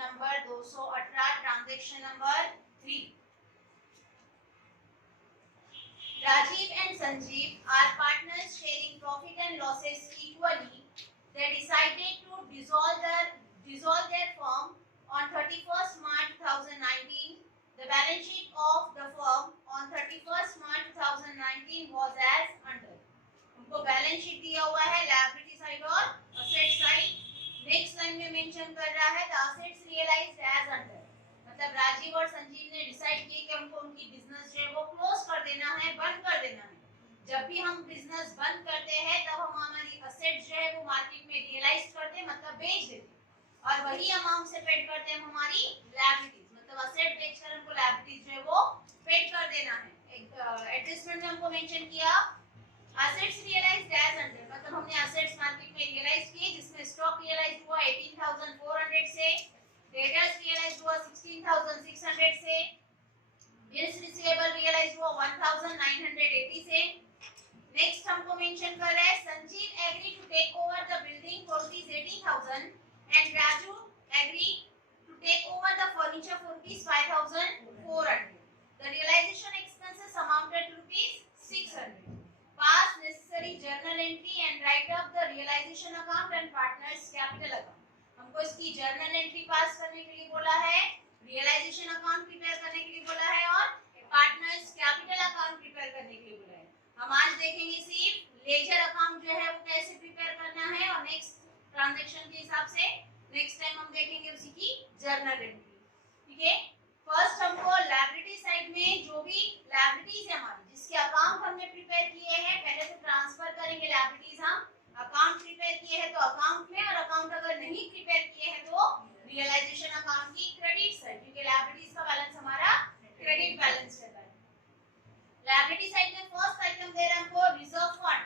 Number 218, transaction number 3. Rajiv and Sanjeev are partners sharing profit and losses equally. They decided to dissolve their firm on 31st March 2019. The balance sheet of the firm on 31st March 2019 was as under. हमको balance sheet दिया हुआ है liability side और asset side. Next line में mention कर रहा है the assets realised as under. मतलब राजीव और संजीव ने डिसाइड किया कि हमको उनकी बिजनेस जो है वो क्लोज कर देना है, बंद कर देना है. जब भी हम बिजनेस बंद करते हैं तब हम हमारी असेट जो है वो मार्केट में रियलाइज करते हैं, मतलब बेच देते हैं, और वही अमाउंट से पेड करते हैं हमारी लायबिलिटीज. मतलब असेट बेचकर हमको लायबिलिटीज जो है वो पेड कर देना है. एडजस्टमेंट में हमको मेंशन किया असेट्स रियलाइज्ड एज अंडर, मतलब हमने असेट्स मार्केट में रियलाइज किए जिसमें स्टॉक रियलाइज हुआ 18400 से, डेटर्स रियलाइज हुआ 16600 से, बिल्स रिसीवेबल रियलाइज हुआ 1980 से. नेक्स्ट हमको मेंशन कर रहा है Sanjeev agree to take over the building for rupees 80,000 and Raju agree to take over the furniture for rupees 5400. The realisation expenses amounted to rupees 600. Pass necessary journal entry and write up the realization account and partners capital account. हमको इसकी journal entry पास करने के लिए बोला है, realisation account prepare करने के लिए बोला है और पार्टनर्स कैपिटल अकाउंट प्रिपेयर करने के लिए बोला है. हम आज देखेंगे सिर्फ लेजर अकाउंट जो है वो कैसे प्रिपेयर करना है और नेक्स्ट ट्रांजैक्शन के हिसाब से. नेक्स्ट टाइम हम देखेंगे उसी की जर्नल एंट्री. ठीक है. फर्स्ट हमको लायबिलिटी साइड में जो भी लायबिलिटीज है हमारी जिसके अकाउंट हमने प्रिपेयर किए हैं पहले से ट्रांसफर करेंगे लायबिलिटीज. हम अकाउंट प्रिपेयर किए हैं तो अकाउंट में, और अकाउंट अगर नहीं प्रिपेयर किए हैं तो रियलाइजेशन अकाउंट की क्रेडिट साइड, क्योंकि लायबिलिटीज का बैलेंस हमारा क्रेडिट बैलेंस रहता है. लायबिलिटी साइड में फर्स्ट आइटम दे रहा है हमको रिजर्व फंड.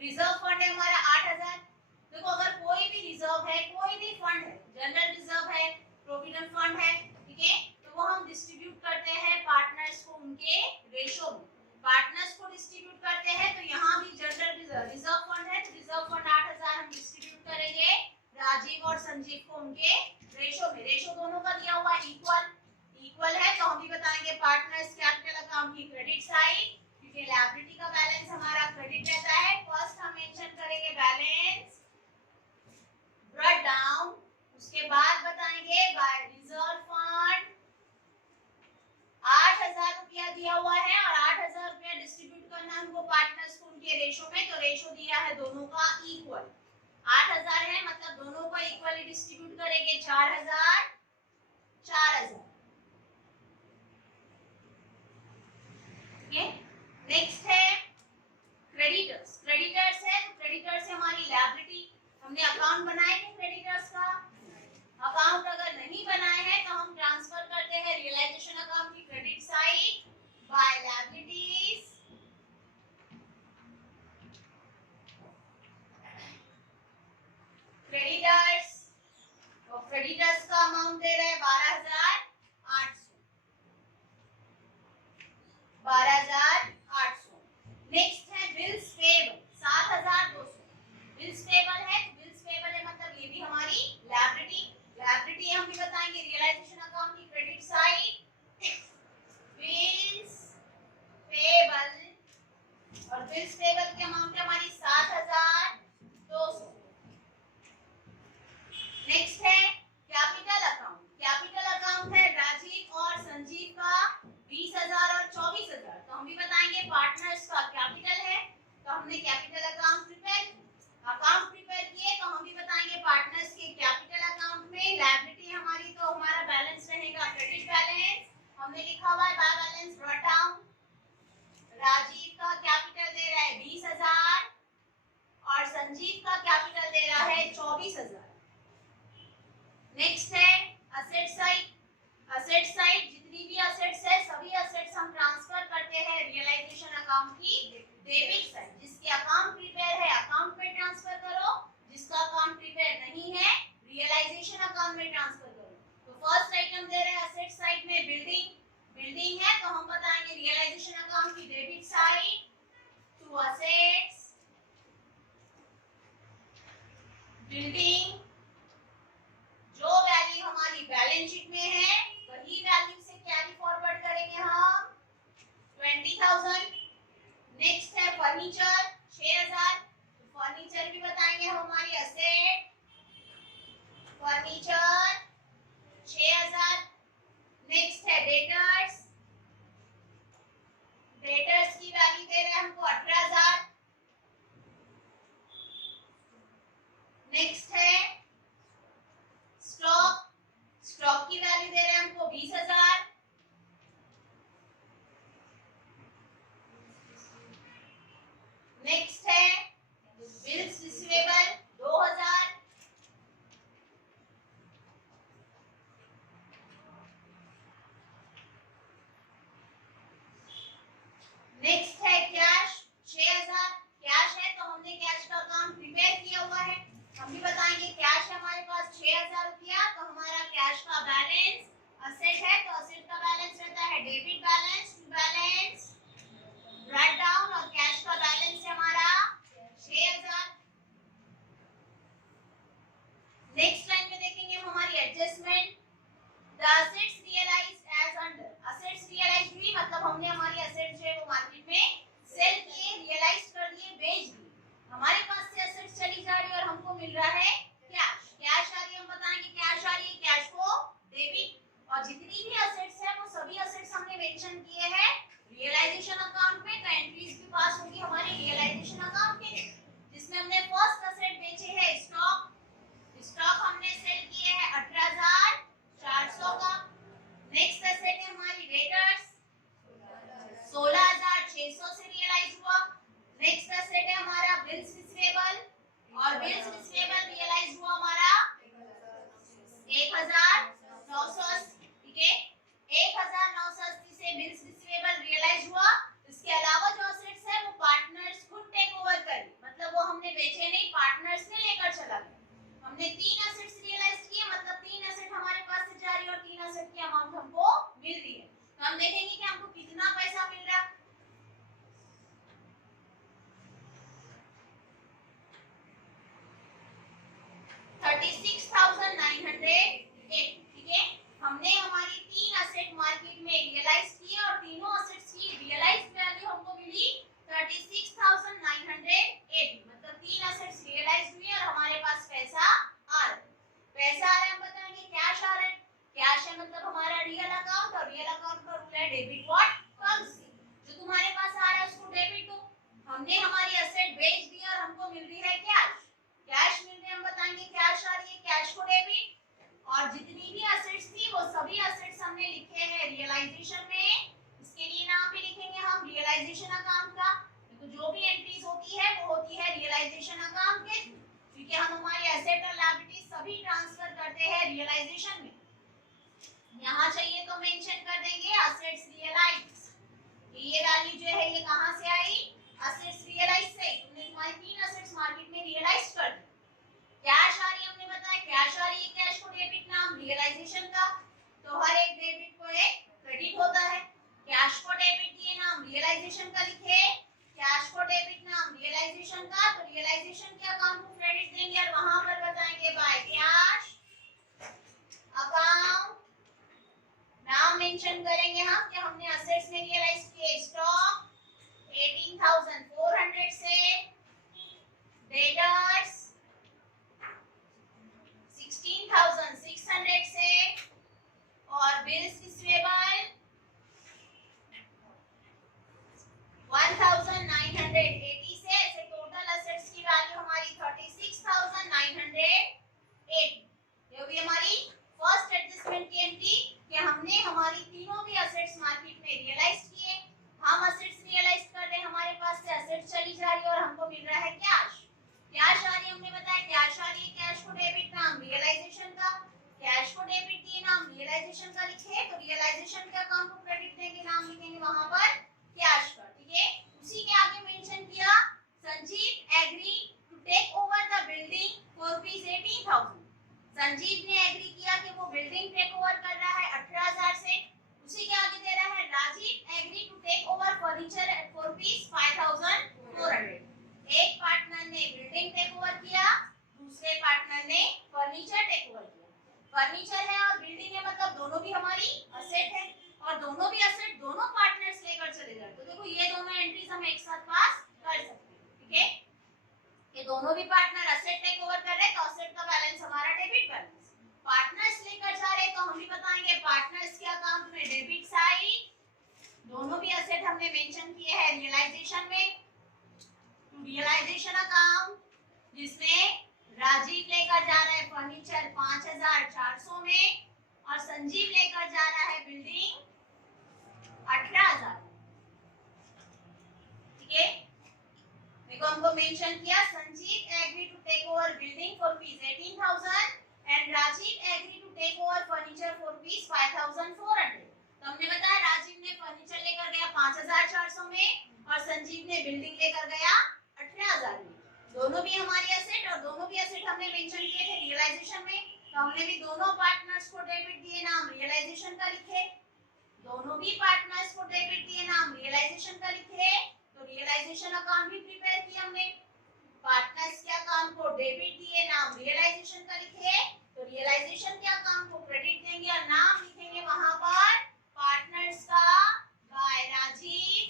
रिजर्व फंड है हमारा 8000. देखो अगर कोई भी रिजर्व है, कोई भी फंड है, जनरल रिजर्व है, प्रोविडेंट फंड है, ठीक है, तो वो हम डिस्ट्रीब्यूट करते हैं पार्टनर्स को उनके रेशो में. पार्टनर्स को डिस्ट्रीब्यूट करते हैं तो यहाँ भी जनरल रिजर्व फंड है तो रिजर्व फंड 8000 हम डिस्ट्रीब्यूट करेंगे राजीव और संजीव को उनके रेशो में. रेशो दोनों का दिया हुआ इक्वल है तो हम भी बताएंगे पार्टनर्स कैपिटल अकाउंट की क्रेडिट साइड, क्योंकि लायबिलिटी का बैलेंस हमारा क्रेडिट रहता है. फर्स्ट हम मेंशन करेंगे बैलेंस ब्रॉट डाउन, उसके बाद बताएंगे बाय रिजर्व फंड 8000 रुपया दिया हुआ है और 8000 रुपया डिस्ट्रीब्यूट करना हमको पार्टनर्स को उनके रेशो में, तो रेशो दिया है दोनों का इक्वल. 8000 है मतलब दोनों को इक्वली डिस्ट्रीब्यूट करेंगे 4000. नेक्स्ट है क्रेडिटर्स. क्रेडिटर्स है तो क्रेडिटर्स है हमारी लायबिलिटी. हमने अकाउंट बनाए थे क्रेडिटर्स का. अकाउंट अगर नहीं बनाए हैं तो हम ट्रांसफर करते हैं रियलाइजेशन अकाउंट की credit side by liabilities. Creditors, तो क्रेडिटर्स का अमाउंट दे रहे हैं 12800. नेक्स्ट है बिल्स पेबल 7200. बिल्स पेबल है तो बिल्स पेबल है मतलब ये भी हमारी लायबिलिटी हम भी बताएंगे रियलाइजेशन अकाउंट की क्रेडिट साइड बिल्स पेबल, और बिल्स पेबल की अमाउंट है हमारी 7200. नेक्स्ट है कैपिटल अकाउंट. कैपिटल अकाउंट है राजीव और संजीव का 20000 और 24000, तो हम भी बताएंगे पार्टनर्स का कैपिटल है तो हमने कैपिटल अकाउंट प्रिपेयर किए तो हम भी बताएंगे पार्टनर्स के कैपिटल अकाउंट में. लायबिलिटी हमारी तो हमारा बैलेंस रहेगा क्रेडिट बैलेंस. हमने लिखा हुआ है by balance brought down. Rajiv का कैपिटल दे रहा है 20000 और संजीव का कैपिटल दे रहा है 24000. नेक्स्ट है असेट साइड. असेट साइड जितनी भी असेट्स है सभी असेट्स हम ट्रांसफर करते हैं रियलाइजेशन अकाउंट की डेबिट साइड. जिसके अकाउंट प्रिपेयर है अकाउंट में ट्रांसफर करो, जिसका अकाउंट प्रिपेयर नहीं है रियलाइजेशन अकाउंट में ट्रांसफर करो. तो फर्स्ट आइटम दे रहे हैं असेट साइड में बिल्डिंग है तो हम बताएंगे रियलाइजेशन अकाउंट की debit side to assets building. जो वैल्यू हमारी फर्नीचर 6000। नेक्स्ट है डेटर्स, डेटर्स की वैल्यू दे रहे हैं हमको 18000। नेक्स्ट है स्टॉक, स्टॉक की वैल्यू दे रहे हैं हमको 20000। नेक्स्ट है बिल्स रिसीवेबल 2000। नेक्स्ट है कैश 6000। कैश है तो हमने कैश का अकाउंट प्रिपेयर किया हुआ है, हम भी बताएंगे कैश है हमारे पास 6000 रुपया, तो हमारा कैश का बैलेंस असेट है तो असेट का बैलेंस रहता है debit balance to balance write down, और कैश का बैलेंस है हमारा 6000। नेक्स्ट लाइन में देखेंगे हम हमारी adjustment, the assets realised as under. Assets realised हुई मतलब हमने हमारी असेट्स जो है वो मार्केट में सेल किए, रियलाइज कर दिए, बेच दिए। हमारे पास से असेट्स चली जा रही है और हमको मिल रहा है कैश। कैश आ रही है, हम बताएंगे कैश आ रही है, कैश को डेबिट, और जितनी भी असेट्स है वो सभी असेट्स हमने मेंशन किए हैं रियलाइजेशन अकाउंट में, तो एंट्रीज भी पास होगी हमारे रियलाइजेशन अकाउंट के, जिसमें हमने फर्स्ट असेट बेचे है स्टॉक। स्टॉक हमने सेल किए हैं 18400 का। नेक्स्ट असेट है हमारी डेटर्स 16600 से रियलाइज हुआ। नेक्स्ट असेट है हमारा बिल्स रिसीवेबल, और बिल्स रिसीवेबल रियलाइज हुआ हमारा 1980। ठीक है, 1980 से बिल्स रिसीवेबल रियलाइज हुआ। इसके अलावा जो असेट्स है वो पार्टनर्स खुद टेक ओवर करी, मतलब वो हमने बेचे नहीं, पार्टनर्स ने लेकर चला गया। हमने 3 असेट्स रियलाइज किए, मतलब 3 असेट हमारे पास से जा रही है और 3 असेट की अमाउंट हमको मिल रही है। तो हम देखेंगे कि हमको कितना पैसा मिल रहा है। 36,908। ठीक है, हमने हमारी 3 असेट मार्केट में रियलाइज किए और तीनों असेट्स की रियलाइज वैल्यू हमको मिली 36,980, मतलब 3 असेट्स रियलाइज हुई और हमारे पास पैसा आ रहा है। पैसा आ रहा है, हम बताएंगे कैश आ रहा है। कैश है मतलब हमारा रियल अकाउंट, और रियल अकाउंट का रूल है डेबिट व्हाट कम्स इन। जो तुम्हारे पास आ रहा है उसको डेबिट दो। हमने हमारी असेट बेच दी और हमको मिल रही है कैश, कैश मिल रही है, हम बताएंगे कैश आ रही है, कैश को डेबिट, और जितनी भी असेट्स थी वो सभी असेट्स हमने लिखे हैं रियलाइजेशन में। इसके लिए नाम भी लिखेंगे हम रियलाइजेशन अकाउंट का, तो जो भी एंट्रीज होती है वो होती है रियलाइजेशन अकाउंट के, क्योंकि हम हमारे एसेट और लायबिलिटी सभी ट्रांसफर करते हैं रियलाइजेशन में। यहाँ चाहिए तो मेंशन कर देंगे असेट्स रियलाइज, ये वैल्यू जो है ये कहां से आई, असेट्स रियलाइज से। तुमने तुम्हारी 3 असेट्स मार्केट में रियलाइज कर दी। कैश आ रही है, हमने बताया कैश आ रही है, कैश को डेबिट नाम रियलाइजेशन का, तो हर एक डेबिट को एक क्रेडिट होता है। कैश को डेबिट दिए नाम रियलाइजेशन का लिखे, कैश को डेबिट नाम रियलाइजेशन का, तो रियलाइजेशन के अकाउंट को क्रेडिट देंगे और वहां पर बताएंगे बाय कैश अकाउंट। नाम मेंशन करेंगे हम कि हमने असेट्स में रियलाइज किए स्टॉक 18,400 से, डेटर्स 16,600 से, और बिल्स रिसीवेबल 1,980 से। ऐसे टोटल असेट्स की वैल्यू हमारी 36,980। ये भी हमारी फर्स्ट एडजस्टमेंट की एंट्री कि हमने हमारी तीनों भी असेट्स मार्केट में रियलाइज किए। हम असेट्स रियलाइज कर रहे हैं, हमारे पास से असेट्स चली जा रही है और हमको मिल रहा है कैश। कैश आ रही है, हमने बताया कैश आ रही है, कैश को डेबिट नाम रियलाइजेशन का, कैश को डेबिट दिए नाम रियलाइजेशन का लिखे, तो रियलाइजेशन के अकाउंट को क्रेडिट देंगे, नाम लिखेंगे वहां पर कैश का। ठीक है, उसी के आगे मेंशन किया Sanjeev agree to take over the building for ₹18,000। Sanjeev ने एग्री किया कि वो बिल्डिंग टेक ओवर कर रहा है 18,000 से। उसी के आगे दे रहा है Rajiv agree to take over furniture at ₹5,400। एक पार्टनर ने बिल्डिंग टेक ओवर किया, दूसरे पार्टनर ने फर्नीचर टेक ओवर किया। फर्नीचर है और बिल्डिंग है, मतलब दोनों भी हमारी असेट है, और दोनों भी असेट दोनों पार्टनर्स लेकर चले जाए, तो देखो ये दोनों एंट्रीज हम एक साथ पास कर सकते हैं। ठीक है, ये दोनों भी पार्टनर असेट टेक ओवर कर रहे हैं, तो असेट का बैलेंस हमारा डेबिट बैलेंस, पार्टनर्स लेकर जा रहे तो हम भी बताएंगे पार्टनर्स के अकाउंट में डेबिट साइड दोनों भी एसेट हमने मेंशन किए हैं रियलाइजेशन में। रियलाइजेशन अकाउंट जिसमें राजीव लेकर जा रहा है फर्नीचर 5400 में और संजीव लेकर जा रहा है बिल्डिंग 18,000। ठीक है, देखो हमको मेंशन किया Sanjeev agree to take over building for fees 18,000 and Rajiv agree to take over furniture for fees 5,400। तो हमने बताया राजीव ने फर्नीचर लेकर गया 5,400 में और संजीव ने बिल्डिंग लेकर गया 18,000 में। दोनों भी हमारे एसेट और दोनों भी एसेट हमने मेंशन किए थे रियलाइजेशन में, तो हमने भी दोनों पार्टनर्स को डेबिट दिए नाम रियलाइजेशन का लिखे। दोनों भी पार्टनर्स को डेबिट दिए नाम रियलाइजेशन का लिखे, तो रियलाइजेशन अकाउंट भी प्रिपेयर किया हमने। पार्टनर्स के अकाउंट को डेबिट दिए नाम रियलाइजेशन का लिखे, तो रियलाइजेशन के अकाउंट को क्रेडिट देंगे और नाम लिखेंगे वहां पर पार्टनर्स का बाय राजीव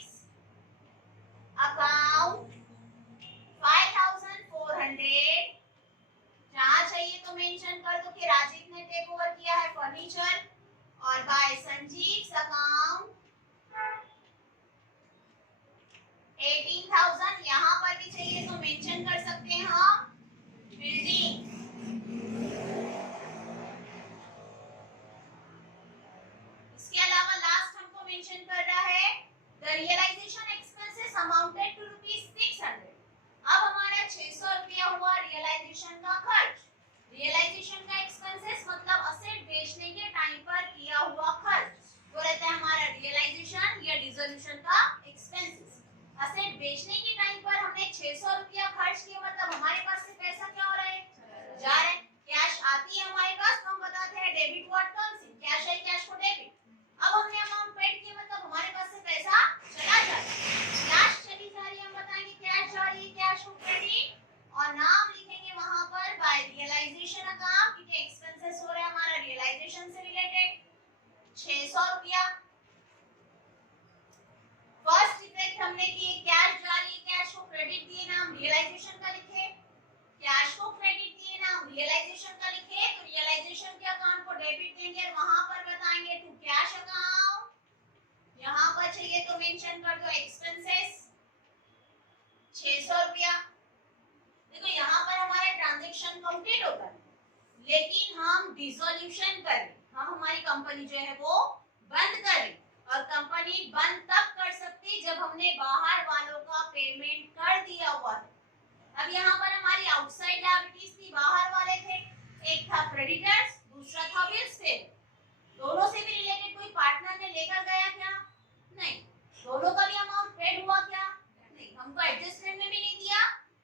अकाउंट 5,400। जहां चाहिए तो मेंशन कर दो कि राजीव ने टेक ओवर किया है फर्नीचर और बाय संजीव अकाउंट 18,000। यहाँ पर भी चाहिए तो मेंशन कर सकते हैं हम बिल्डिंग। इसके अलावा लास्ट हमको मेंशन कर रहा है the realisation expenses amounted to ₹600। अब हमारा 600 रुपया हुआ रियलाइजेशन का खर्च। रियलाइजेशन का एक्सपेंसेस मतलब असेट बेचने के टाइम पर किया हुआ खर्च, वो रहता है हमारा रियलाइजेशन या डिसोल्यूशन का एक्सपेंसेस। असेट बेचने के टाइम पर हमने 600 रुपया खर्च किया, मतलब हमारे पास से पैसा क्या हो रहा है, जा रहा है। कैश आती है हमारे पास तो हम बताते हैं debit what comes in, cash I cash को डेबिट। अब हमने अमाउंट पेड किया मतलब हमारे पास से पैसा चला जा रहा है, कैश चली जा रही है, हम बताएंगे कैश जा रही है, कैश को क्रेडिट और नाम लिखेंगे वहां पर बाय रियलाइजेशन अकाउंट, क्योंकि एक्सपेंसेस हो रहा है हमारा रियलाइजेशन से रिलेटेड 600 रुपया। फर्स्ट इफेक्ट हमने किए कैश जा रही है, कैश को क्रेडिट दिए नाम रियलाइजेशन का लिखे, कैश को क्रेडिट दिए नाम रियलाइजेशन का लिखे, तो रियलाइजेशन के अकाउंट को डेबिट देंगे और वहां पर बताएंगे टू कैश अकाउंट। यहां पर चाहिए तो मेंशन कर दो एक्सपेंसेस 600 रुपया। देखो यहाँ पर हमारा ट्रांजैक्शन कंप्लीट होता है, लेकिन हम डिसोल्यूशन कर रहे, हम हमारी कंपनी जो है वो बंद कर रहे, और कंपनी बंद तब कर सकती जब हमने बाहर वालों का पेमेंट कर दिया हुआ है। अब यहाँ पर हमारी आउटसाइड लायबिलिटीज थी, बाहर वाले थे, एक था क्रेडिटर्स, दूसरा था बिल्स पेबल। दोनों से भी रिलेटेड कोई पार्टनर ने लेकर गया क्या, नहीं। दोनों का भी अमाउंट पेड हुआ क्या, नहीं। हमको एडजस्टमेंट में भी नहीं दिया,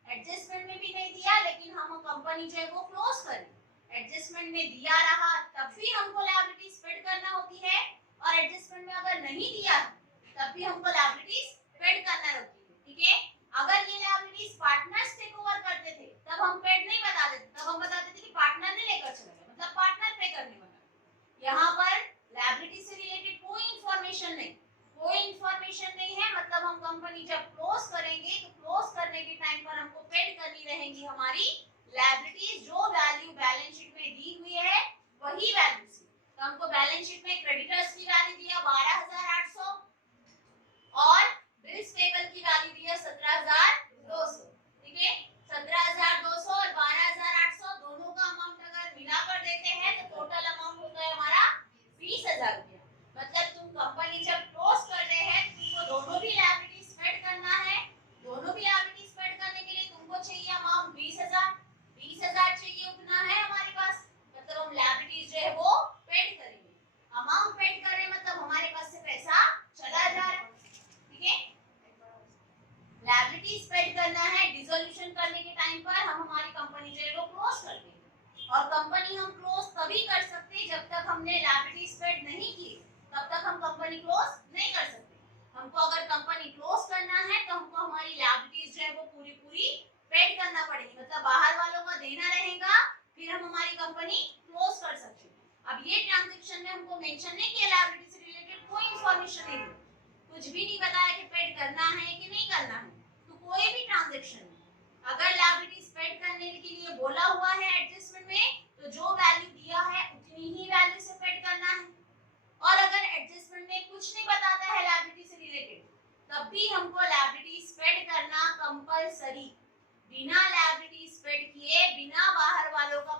एडजस्टमेंट में भी नहीं दिया, लेकिन हम कंपनी जो है वो क्लोज करें। एडजस्टमेंट में दिया रहा तब भी हमको लायबिलिटीज पेड करना होती है, और एडजस्टमेंट में अगर नहीं दिया तब भी हमको लायबिलिटीज पेड करना होती है। ठीक है, अगर ये लायबिलिटीज पार्टनर्स टेक ओवर करते थे तब हम पेड नहीं बता देते, तब हम बताते थे कि पार्टनर ने लेकर चला गया, मतलब पार्टनर पे करने वाला। यहाँ पर लायबिलिटी से रिलेटेड कोई इंफॉर्मेशन नहीं, कोई इंफॉर्मेशन नहीं है, मतलब हम कंपनी जब क्लोज करेंगे तो क्लोज करने के टाइम पर हमको पेड करनी रहेंगी हमारी लायबिलिटीज, जो वैल्यू बैलेंस शीट में दी हुई है वही वैल्यू से। तो हमको बैलेंस शीट में क्रेडिटर्स की वैल्यू दिया 12,800 और बिल्स पेबल की वैल्यू दिया 17,200। ठीक है, 17,200 और 12,800 दोनों का अमाउंट अगर मिला कर देते हैं तो टोटल अमाउंट होता है हमारा 20,000 रुपया। मतलब तुम कंपनी जब क्लोज कर रहे हैं तुमको दोनों भी लायबिलिटीज पेड करना है, दोनों भी लायबिलिटीज पेड करने के लिए तुमको चाहिए अमाउंट 20,000 चाहिए, उतना है हमारे पास, मतलब हम लायबिलिटीज जो है वो पेड करेंगे। अमाउंट पेड कर रहे हैं मतलब हमारे पास से पैसा चला जा रहा है। ठीक है, लायबिलिटीज पेड करना है, डिसोल्यूशन करने के टाइम पर हम हमारी कंपनी जो है वो क्लोज कर देंगे, और कंपनी हम क्लोज तभी कर सकते जब तक हमने लायबिलिटीज पेड नहीं की, तब तक हम कंपनी क्लोज नहीं कर सकते। हमको अगर कंपनी क्लोज करना है तो हमको हमारी लायबिलिटीज जो है वो पूरी पेड करना पड़ेगी, मतलब बाहर वालों का देना रहेगा, फिर हम हमारी कंपनी क्लोज कर सकते हैं। अब ये ट्रांजैक्शन में हमको मेंशन नहीं किया, लायबिलिटी से रिलेटेड कोई इंफॉर्मेशन नहीं दी, कुछ भी नहीं बताया कि पेड करना है कि नहीं करना है। तो कोई भी ट्रांजैक्शन अगर लायबिलिटीज पेड करने के लिए बोला हुआ है एडजस्टमेंट में, तो जो वैल्यू दिया है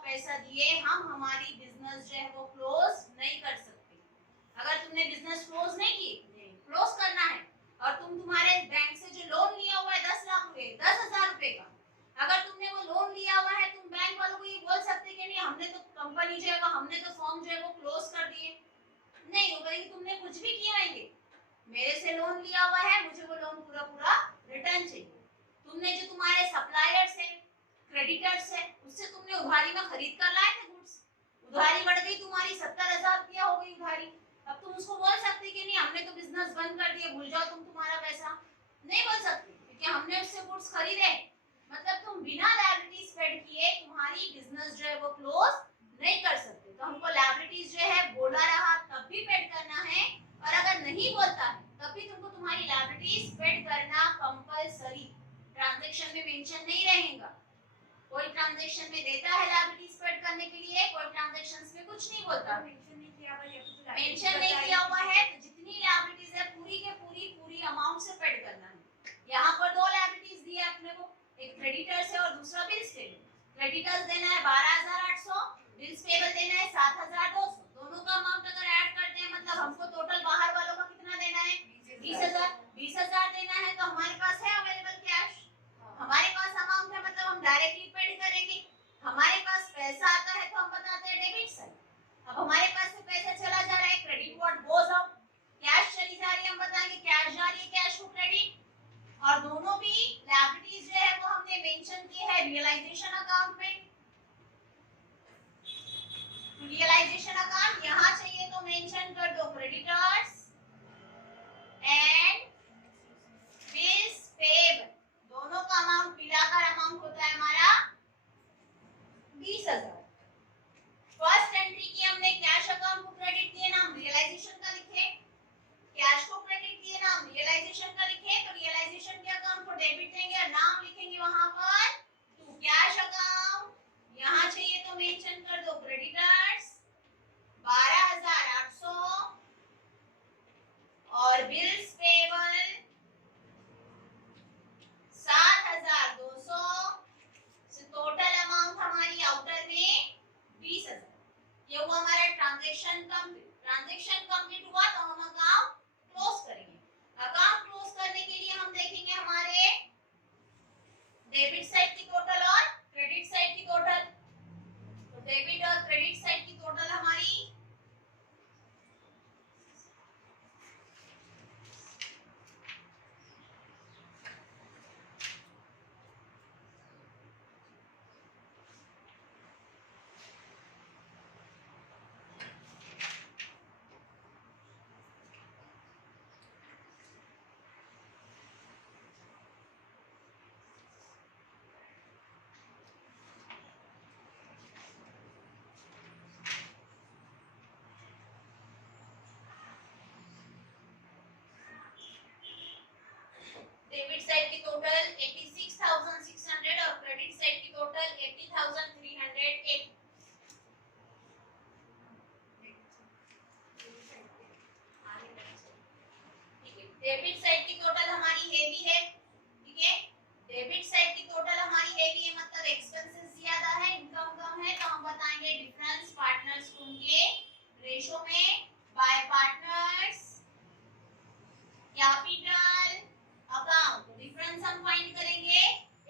पैसा दिए हम हमारी बिजनेस जो है वो क्लोज नहीं कर सकते। अगर तुमने बिजनेस क्लोज नहीं की, क्लोज करना है, और तुम्हारे बैंक से जो लोन लिया हुआ है 10 लाख रुपए, 10,000 रुपए का, अगर तुमने वो लोन लिया हुआ है, तुम बैंक वालों को ये बोल सकते कि नहीं हमने तो कंपनी जो है हमने तो फॉर्म जो है वो क्लोज कर दिए? नहीं, वो बोलेंगे तुमने कुछ भी किया नहीं, मेरे से लोन लिया हुआ है, मुझे वो लोन पूरा पूरा रिटर्न चाहिए। तुमने जो तुम्हारे सप्लायर्स है, क्रेडिटर्स है, उससे तुमने उधारी में खरीद कर लाए थे गुड्स, उधारी बढ़ गई तुम्हारी 70,000 रुपया हो गई उधारी, अब तुम उसको बोल सकते कि नहीं हमने तो बिजनेस बंद कर दिया, भूल जाओ तुम तुम्हारा पैसा? नहीं बोल सकते, क्योंकि हमने उससे गुड्स खरीदे। मतलब तुम बिना लायबिलिटीज पेड किए तुम्हारी बिजनेस जो है वो क्लोज नहीं कर सकते। तो हमको लायबिलिटीज जो है बोला रहा तब भी पेड करना है, और अगर नहीं बोलता है तब भी तुमको तुम्हारी लायबिलिटीज पेड करना कंपलसरी, ट्रांजैक्शन में मेंशन नहीं रहेगा। कोई ट्रांजैक्शन में देता है लायबिलिटीज पेड करने के लिए, कोई ट्रांजैक्शंस में कुछ नहीं बोलता। मेंशन नहीं किया हुआ है तो जितनी लायबिलिटीज है पूरी के पूरी अमाउंट से पेड करना है। यहाँ पर दो लायबिलिटीज दी है अपने को, एक क्रेडिटर्स है और दूसरा बिल्स पेबल। क्रेडिटर्स देना है 12,800, बिल्स पेबल देना है 7,200। दोनों का अमाउंट अगर ऐड करते हैं मतलब हमको टोटल बाहर वालों का कितना देना है? 20,000। 20,000 देना है तो हमारे पास है अवेलेबल कैश, हमारे पास अमाउंट है, मतलब हम डायरेक्टली पेड करेंगे। हमारे पास पैसा आता है तो हम बताते हैं डेबिट साइड। अब हमारे पास से पैसा चला जा रहा है, credit what goes out, cash चली जा रही है, हम बताएंगे कैश जा रही है, कैश टू क्रेडिट। और दोनों भी लायबिलिटीज जो है वो हमने मेंशन की है रियलाइजेशन अकाउंट में। रियलाइजेशन अकाउंट यहां चाहिए तो मेंशन कर दो क्रेडिटर्स एंड बिल्स पेबल, दोनों का अमाउंट मिलाकर अमाउंट होता है हमारा 20,000। फर्स्ट एंट्री की हमने कैश अकाउंट को क्रेडिट दिए, नाम रियलाइजेशन का लिखे, कैश को क्रेडिट दिए, नाम रियलाइजेशन का लिखे, तो रियलाइजेशन के अकाउंट को डेबिट देंगे और नाम लिखेंगे वहां पर टू कैश अकाउंट। यहां चाहिए तो मेंशन कर दो क्रेडिटर्स 12,800 और बिल्स पेबल 7,200। टोटल अमाउंट हमारी आउटर में 20,000। ये हुआ हमारा ट्रांजैक्शन कंप्लीट। ट्रांजैक्शन कंप्लीट हुआ तो हम अकाउंट क्लोज करेंगे। अकाउंट क्लोज करने के लिए हम देखेंगे हमारे डेबिट साइड की टोटल और क्रेडिट साइड की टोटल। तो डेबिट और क्रेडिट साइड की टोटल हमारी डेबिट साइड की टोटल 86,600 और क्रेडिट साइड की टोटल 80,380। डेबिट साइड की टोटल हमारी हेवी है, ठीक है, डेबिट साइड की टोटल हमारी हेवी है, मतलब एक्सपेंसेस ज्यादा है, इनकम कम है, तो हम बताएंगे डिफरेंस पार्टनर्स को उनके रेशो में bye partners capital account. Difference हम फाइंड करेंगे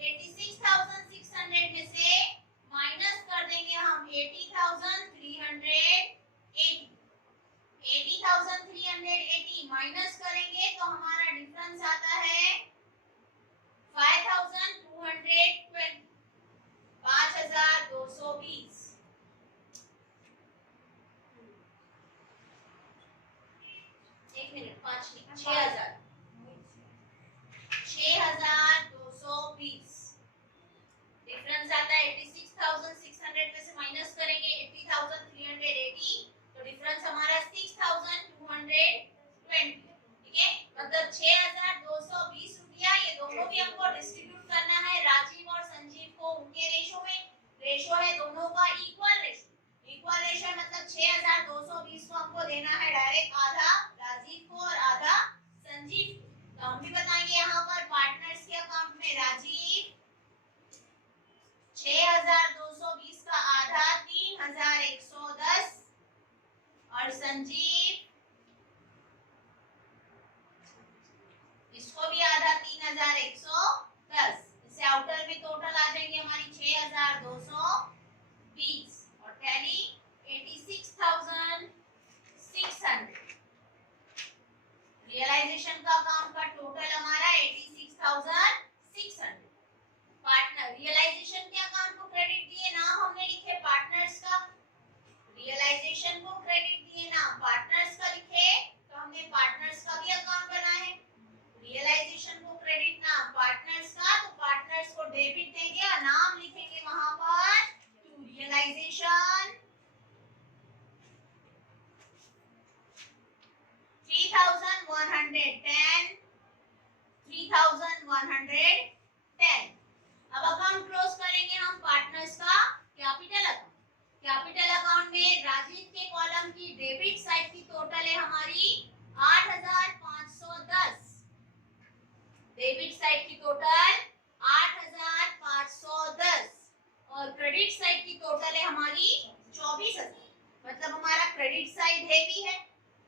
86,600 में से माइनस कर देंगे हम 80,380। 80,380 माइनस करेंगे तो हमारा डिफरेंस आता है 5,220, 5,220। एक मिनट, 5 नहीं 6,000, 6,220 डिफरेंस आता है। 86,600 में से माइनस करेंगे 80,380 तो डिफरेंस हमारा 6,220, ठीक है, मतलब 6,220 रुपया। ये दोनों भी हमको डिस्ट्रीब्यूट करना है राजीव और संजीव को उनके रेशो में। रेशो है दोनों का इक्वल रेशो, इक्वल रेशो मतलब 6,220 को हमको देना है डायरेक्ट आधा राजीव को और आधा संजीव को। तो हम भी बताएंगे यहाँ पर पार्टनर्स के अकाउंट में राजीव 6,220 का आधा संजीव, इसको भी आधा 3110, इससे आउटर में टोटल आ जाएंगे हमारी 6220 और टैली 86,600। रियलाइजेशन का अकाउंट का टोटल हमारा 86,600। पार्टनर रियलाइजेशन के अकाउंट को क्रेडिट दिए, नाम हमने लिखे पार्टनर्स का। रियलाइजेशन को क्रेडिट दिए, नाम पार्टनर्स का लिखे, तो हमने पार्टनर्स का भी अकाउंट बना है। रियलाइजेशन को क्रेडिट नाम पार्टनर्स का, तो पार्टनर्स को डेबिट देंगे और नाम लिखेंगे वहां पर टू रियलाइजेशन 3110, 3110। अब अकाउंट क्लोज करेंगे हम पार्टनर्स का कैपिटल अकाउंट। कैपिटल अकाउंट में राजीव के कॉलम की डेबिट साइड की टोटल है हमारी 8510। डेबिट साइड की टोटल 8510 और क्रेडिट साइड की टोटल है हमारी 24,000। मतलब हमारा क्रेडिट साइड हेवी है।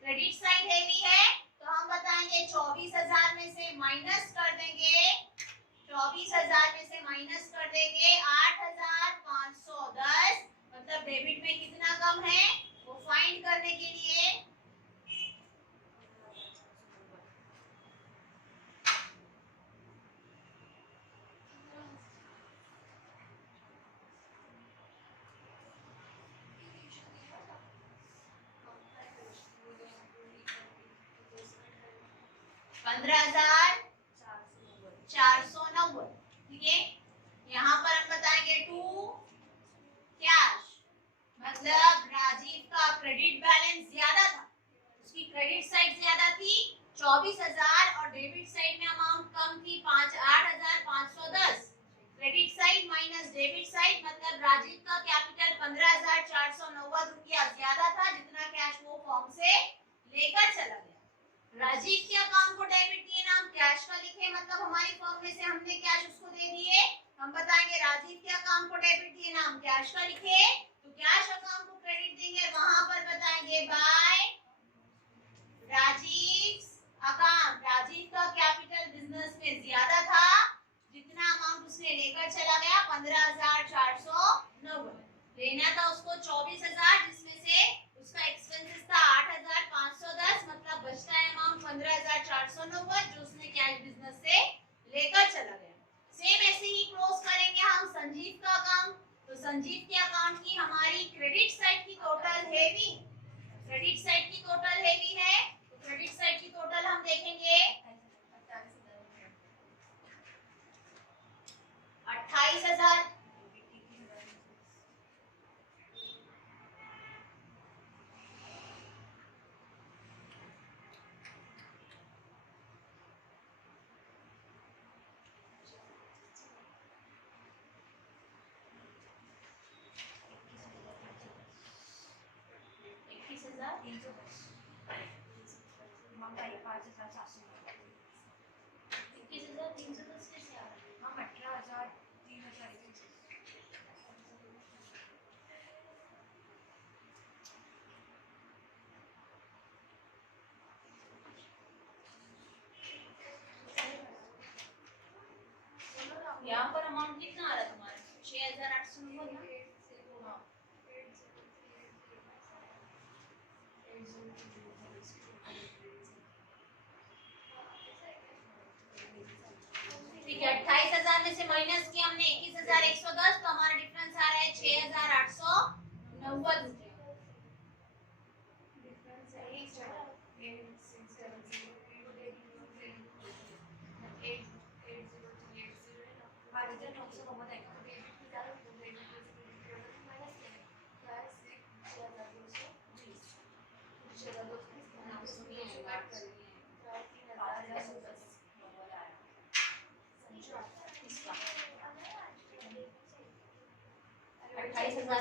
क्रेडिट साइड हेवी है तो हम बताएंगे 24,000 में से माइनस कर देंगे, 24,000 में से माइनस कर देंगे 8510। मतलब डेबिट में कितना कम है वो फाइंड करने के लिए 15,490। ठीक है, यहाँ पर हम बताएंगे टू कैश, मतलब राजीव का क्रेडिट बैलेंस ज्यादा था, उसकी क्रेडिट साइड ज्यादा थी 24,000 और डेबिट साइड में अमाउंट कम थी 8,510। Credit side minus debit side, मतलब राजीव का कैपिटल 15,490 रुपया ज्यादा था जितना कैश वो फॉर्म से लेकर चला गया। राजीव के अकाउंट को डेबिट दिए, नाम कैश का लिखे, मतलब हमारी फर्म में से हमने कैश उसको दे दिए। हम बताएंगे राजीव के अकाउंट को डेबिट दिए, नाम कैश का लिखे, तो कैश अकाउंट को क्रेडिट देंगे, वहां पर बताएंगे बाय राजीव अकाउंट। राजीव का कैपिटल बिजनेस में ज्यादा था, जितना अमाउंट उसने लेकर चला गया 15,490। लेना था उसको 24,000 जिसमें से उसका एक्सपेंसेस था 8,510, मतलब बचता है अमाउंट 15,490 जो उसने कैश बिजनेस से लेकर चला गया। सेम ऐसे ही क्लोज करेंगे हम संजीव का अकाउंट। तो संजीव के अकाउंट की हमारी क्रेडिट साइड की टोटल हेवी, क्रेडिट साइड की टोटल हेवी है, तो क्रेडिट साइड की टोटल हम देखेंगे 28,000। यहाँ पर अमाउंट कितना आ रहा है तुम्हारा 6,890 ना। ठीक है, 28,000 में से माइनस किया हमने 21,110, तो हमारा डिफरेंस आ रहा है 6,890 रुपये।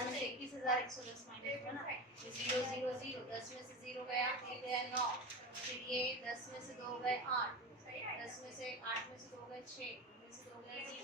में से 21,110 माइनस हुआ ना, 0 0 0, 10 में से 0 गया, 1 गया 9, फिर ये 10 में से 2 गए 8, 10 में से 8 में से 2 गए 6, 2 में से 2 गए 0।